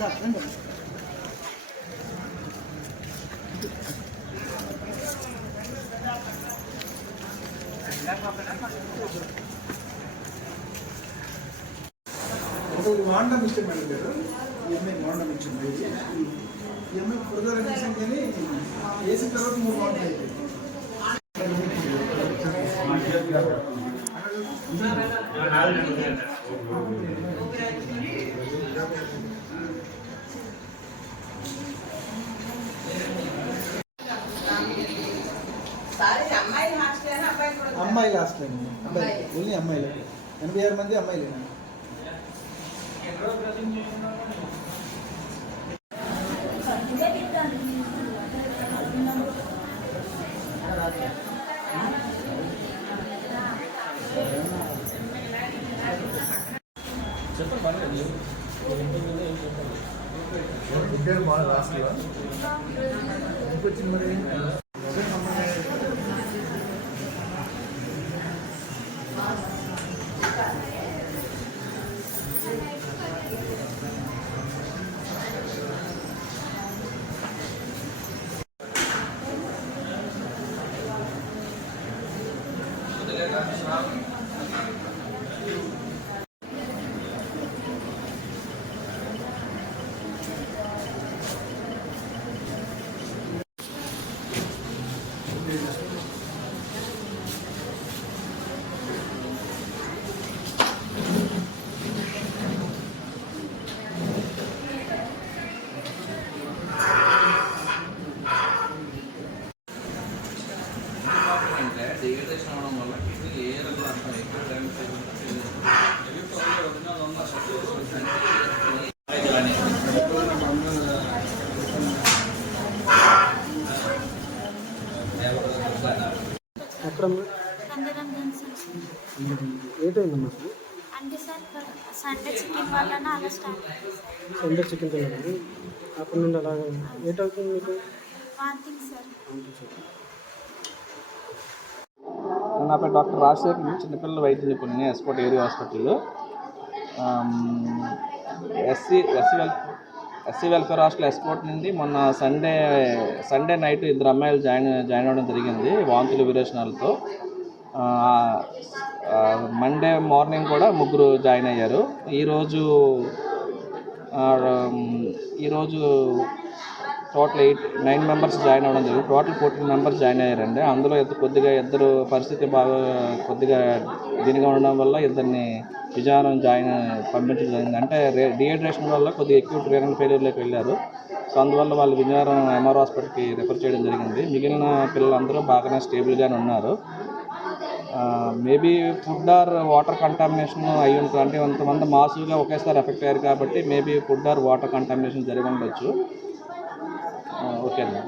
వాడడం ఇష్టం అడిగారు ఈ అమ్మాయి వాడడం ఇచ్చింది ఈ అమ్మాయి ఫుర్దర్ అడ్మిషన్ కానీ వేసిన తర్వాత 3 వాటర్ అయిపోయింది. అమ్మాయిలు హాస్టల్ అబ్బాయి ఓన్లీ అమ్మాయిలు 86 మంది అమ్మాయిలు. చెప్పండి బాగా రాసుకో వచ్చింది మరి ఏంటైందమ్మా అంటే సార్ సండే చికెన్ వల్ల అలా స్టార్ట్ సండే చికెన్ తిన్నాను అప్పటి నుండి అలాగే ఏటవుతుంది మీకు వాంతింగ్ సార్. నా పేరు డాక్టర్ రాజశేఖర్, చిన్నపిల్లల వైద్య నిపుణుని ఎస్పోర్ట్ ఏరియా హాస్పిటల్లో. ఎస్సీ వెల్ఫేర్ హాస్టల్ ఎస్పోర్ట్ నుండి మొన్న సండే నైట్ 2 అమ్మాయిలు జాయిన్ అవ్వడం జరిగింది వాంతులు విరేచనాలతో. మండే మార్నింగ్ కూడా 3 జాయిన్ అయ్యారు. ఈరోజు టోటల్ 9 మెంబర్స్ జాయిన్ అవ్వడం జరిగింది. టోటల్ 14 మెంబర్స్ జాయిన్ అయ్యారండి. అందులో ఇద్దరు పరిస్థితి బాగా కొద్దిగా దీనిగా ఉండడం వల్ల ఇద్దరిని విజయనగరం పంపించడం జరిగింది. అంటే డిహైడ్రేషన్ వల్ల కొద్దిగా ఎక్కువ రీనల్ ఫెయిల్యూర్లోకి వెళ్ళారు. సో అందువల్ల వాళ్ళు విజయనగరం ఎంఆర్ హాస్పిటల్కి రిఫర్ చేయడం జరిగింది. మిగిలిన పిల్లలందరూ బాగానే స్టేబుల్గానే ఉన్నారు. Maybe food or water contamination అయ్యి ఉంటుంది. అంటే కొంతమంది మాసులుగా ఒకేసారి ఎఫెక్ట్ అయ్యారు కాబట్టి maybe food or water contamination జరిగి ఉండొచ్చు. ఓకే అండి.